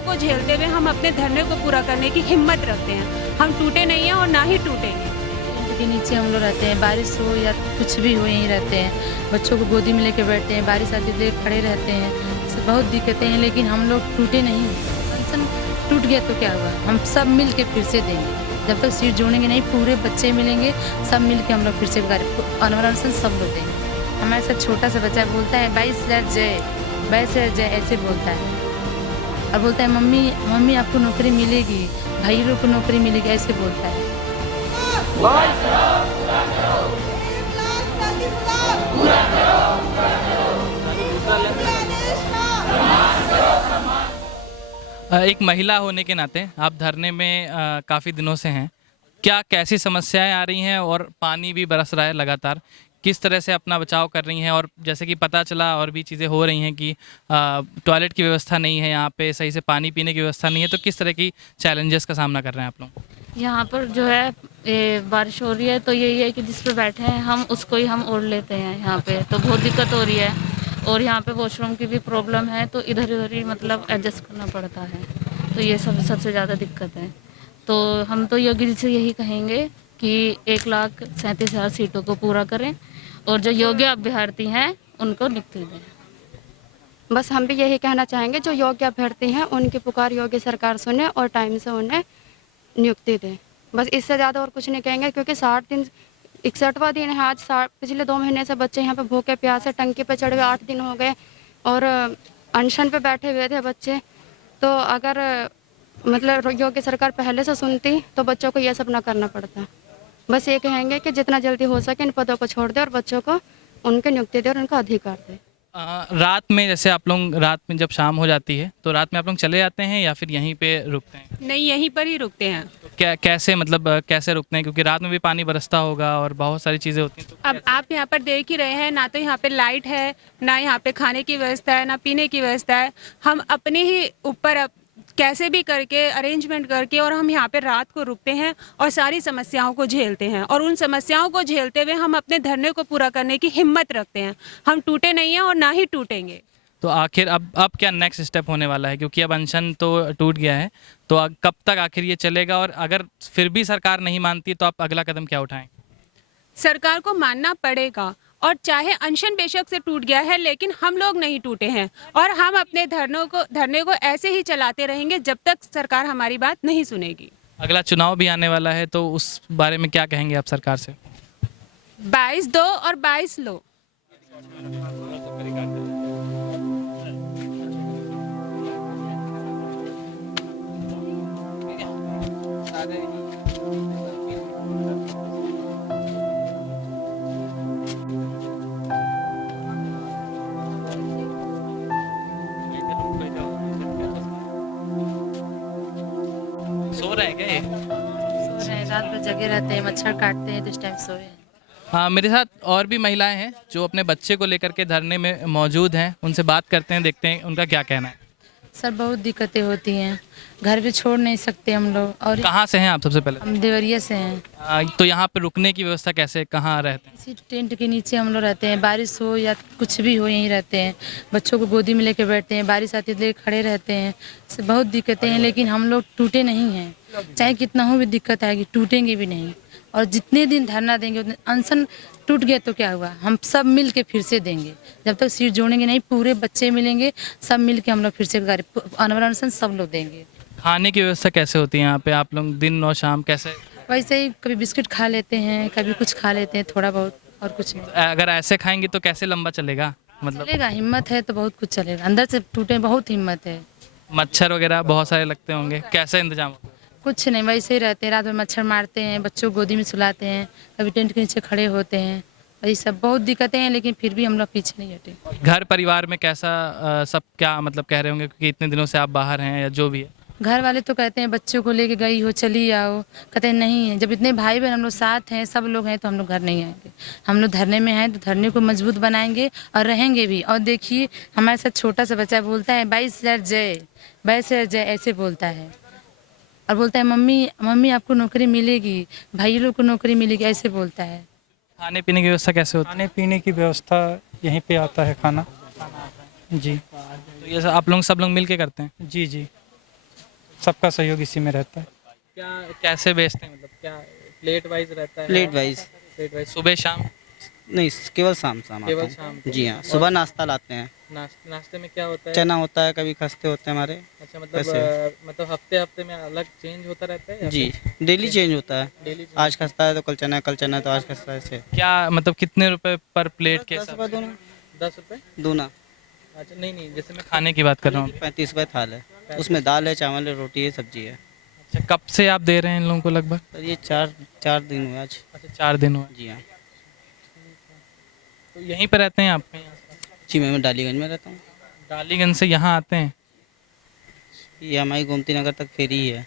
समस्याओं को झेलते हुए हम अपने धरने को पूरा करने की हिम्मत रखते हैं। हम टूटे नहीं हैं और ना ही टूटेंगे। टेंट के नीचे हम लोग रहते हैं, बारिश हो या कुछ भी हो यहीं रहते हैं। बच्चों को गोदी में लेके बैठते हैं, बारिश आती है खड़े रहते हैं। इससे बहुत दिक्कतें हैं, लेकिन हम लोग टूटे नहीं। पेंशन टूट गया तो क्या हुआ, हम सब मिल के फिर से देंगे। जब तक सीट जोड़ेंगे नहीं, पूरे बच्चे मिलेंगे, सब मिल के हम लोग फिर से अनशन सब लोग देंगे। हमारे साथ छोटा सा बच्चा बोलता है 22,000 जय, 22,000 जय ऐसे बोलता है, और बोलता है मम्मी मम्मी आपको नौकरी मिलेगी, भाई लोग को नौकरी मिलेगी ऐसे बोलता है। एक महिला होने के नाते आप धरने में काफ़ी दिनों से हैं। क्या कैसी समस्याएं आ रही हैं और पानी भी बरस रहा है लगातार, किस तरह से अपना बचाव कर रही हैं? और जैसे कि पता चला और भी चीज़ें हो रही हैं कि टॉयलेट की व्यवस्था नहीं है यहाँ पे, सही से पानी पीने की व्यवस्था नहीं है, तो किस तरह की चैलेंजेस का सामना कर रहे हैं आप लोग? यहाँ पर जो है बारिश हो रही है तो यही है कि जिस पे बैठे हैं हम उसको ही हम ओढ़ लेते हैं। यहाँ पे तो बहुत दिक्कत हो रही है, और यहाँ पे वॉशरूम की भी प्रॉब्लम है, तो इधर उधर ही मतलब एडजस्ट करना पड़ता है। तो ये सबसे ज़्यादा दिक्कत है। तो हम तो योगी जी से यही कहेंगे कि 1,37,000 सीटों को पूरा करें, और जो योग्य अभ्यर्थी हैं उनको नियुक्ति दें। बस हम भी यही कहना चाहेंगे, जो योग्य अभ्यर्थी हैं उनकी पुकार योग्य सरकार सुने और टाइम से उन्हें नियुक्ति दें। बस इससे ज़्यादा और कुछ नहीं कहेंगे, क्योंकि 60 दिन 61वां दिन है आज। पिछले 2 महीने से बच्चे यहाँ पे भूखे प्यासे टंकी पे चढ़ गए, 8 दिन हो गए, और अनशन पे बैठे हुए थे बच्चे। तो अगर मतलब योग्य सरकार पहले से सुनती तो बच्चों को ये सब ना करना पड़ता। बस ये कहेंगे कि जितना जल्दी हो सके इन पदों को छोड़ दे और बच्चों को उनके नियुक्ति दे और उनका अधिकार दे। रात में जैसे आप लोग रात में जब शाम हो जाती है तो रात में आप लोग चले जाते हैं या फिर यहीं पे रुकते हैं? नहीं, यहीं पर ही रुकते हैं। तो कैसे मतलब कैसे रुकते हैं, क्योंकि रात में भी पानी बरसता होगा और बहुत सारी चीज़ें होती हैं तो अब आप यहाँ पर देख ही रहे हैं, ना तो यहाँ पे लाइट है, ना यहाँ पे खाने की व्यवस्था है, ना पीने की व्यवस्था है। हम अपने ही ऊपर कैसे भी करके अरेंजमेंट करके और हम यहाँ पे रात को रुकते हैं और सारी समस्याओं को झेलते हैं, और उन समस्याओं को झेलते हुए हम अपने धरने को पूरा करने की हिम्मत रखते हैं। हम टूटे नहीं हैं और ना ही टूटेंगे। तो आखिर अब क्या नेक्स्ट स्टेप होने वाला है, क्योंकि अब अनशन तो टूट गया है, तो कब तक आखिर ये चलेगा? और अगर फिर भी सरकार नहीं मानती तो आप अगला कदम क्या उठाएं? सरकार को मानना पड़ेगा, और चाहे अनशन बेशक से टूट गया है, लेकिन हम लोग नहीं टूटे हैं, और हम अपने धरने को ऐसे ही चलाते रहेंगे जब तक सरकार हमारी बात नहीं सुनेगी। अगला चुनाव भी आने वाला है, तो उस बारे में क्या कहेंगे आप सरकार से? 22 दो और 22 लो। सो रहे हैं क्या ये? सो रहे हैं, रात भर जगे रहते हैं, मच्छर काटते हैं तो इस टाइम सोए हैं। हाँ, मेरे साथ और भी महिलाएं हैं जो अपने बच्चे को लेकर के धरने में मौजूद हैं। उनसे बात करते हैं, देखते हैं उनका क्या कहना है। सर बहुत दिक्कतें होती हैं, घर भी छोड़ नहीं सकते हम लोग। और कहाँ से हैं आप सबसे पहले? हम देवरिया से हैं। तो यहाँ पे रुकने की व्यवस्था कैसे, कहाँ रहते हैं? इसी टेंट के नीचे हम लोग रहते हैं, बारिश हो या कुछ भी हो यहीं रहते हैं। बच्चों को गोदी में लेके बैठते हैं, बारिश आती है खड़े रहते हैं। इससे बहुत दिक्कतें हैं, लेकिन हम लोग टूटे नहीं हैं। चाहे कितना हो भी दिक्कत आएगी, टूटेंगे भी नहीं। और जितने दिन धरना देंगे उतने, अनशन टूट गया तो क्या हुआ, हम सब मिल के फिर से देंगे। जब तक सीट जोड़ेंगे नहीं, पूरे बच्चे मिलेंगे, सब मिल के हम लोग फिर से अनशन सब लोग देंगे। खाने की व्यवस्था कैसे होती है यहाँ पे? आप लोग दिन और शाम कैसे? वैसे ही कभी बिस्किट खा लेते हैं, कभी कुछ खा लेते हैं थोड़ा बहुत, और कुछ नहीं। अगर ऐसे खाएंगे तो कैसे लंबा चलेगा? मतलब चलेगा, हिम्मत है तो बहुत कुछ चलेगा। अंदर से टूटे बहुत हिम्मत है। मच्छर वगैरह बहुत सारे लगते होंगे, कैसे इंतजाम? कुछ नहीं, वैसे ही रहते हैं, रात में मच्छर मारते हैं, बच्चों को गोदी में सुलाते हैं, कभी टेंट के नीचे खड़े होते हैं। वही सब बहुत दिक्कतें हैं, लेकिन फिर भी हम लोग पीछे नहीं हटे। घर परिवार में कैसा सब क्या मतलब कह रहे होंगे, क्योंकि इतने दिनों से आप बाहर हैं या जो भी है? घर वाले तो कहते हैं बच्चों को लेके गई हो चली आओ, कहते हैं नहीं है, जब इतने भाई बहन हम लोग साथ हैं, सब लोग हैं, तो हम लोग घर नहीं आएंगे। हम लोग धरने में हैं तो धरने को मजबूत बनाएंगे और रहेंगे भी। और देखिए हमारे साथ छोटा सा बच्चा बोलता है 22,000 जय, 22,000 जय ऐसे बोलता है, और बोलता है मम्मी मम्मी आपको नौकरी मिलेगी, भाई लोग को नौकरी मिलेगी ऐसे बोलता है। खाने पीने की व्यवस्था कैसे होती खाने पीने की व्यवस्था यहीं पे आता है खाना। जी है? तो ये आप लोग सब लोग मिल के करते हैं? जी जी। सबका सहयोग इसी में रहता है। क्या कैसे बेचते हैं, मतलब क्या प्लेट वाइज रहता है? प्लेट वाइज प्लेट वाइज सुबह शाम? नहीं, केवल शाम शाम आता केवल हूँ। शाम को? जी हाँ, सुबह नाश्ता लाते हैं। नाश्ते में क्या होता है? चना होता है, कभी खस्ते होते हैं हमारे। अच्छा, मतलब वैसे। मतलब हफ्ते हफ्ते में अलग चेंज होता रहता है या जी, फिर डेली चेंज होता है। डेली? आज खस्ता है तो कल चना, कल चना तो आज खस्ता है, ऐसे। क्या मतलब कितने रुपए पर प्लेट के 10 हिसाब रुपये से? दूना। 10 रुपए? दूना। अच्छा, नहीं नहीं, जैसे मैं खाने की बात कर रहा हूँ। 35 रुपये थाल है, उसमें दाल है, चावल है, रोटी है, सब्जी है। अच्छा, कब से आप दे रहे हैं इन लोगों को लगभग? सर ये चार दिन हुए आज। अच्छा, 4 दिन हुए। जी हाँ। तो यहीं पर रहते हैं आप कहीं आसपास? जी मैं डालीगंज में रहता हूँ। डालीगंज से यहाँ आते हैं? ये हमारी गोमती नगर तक फेरी ही है।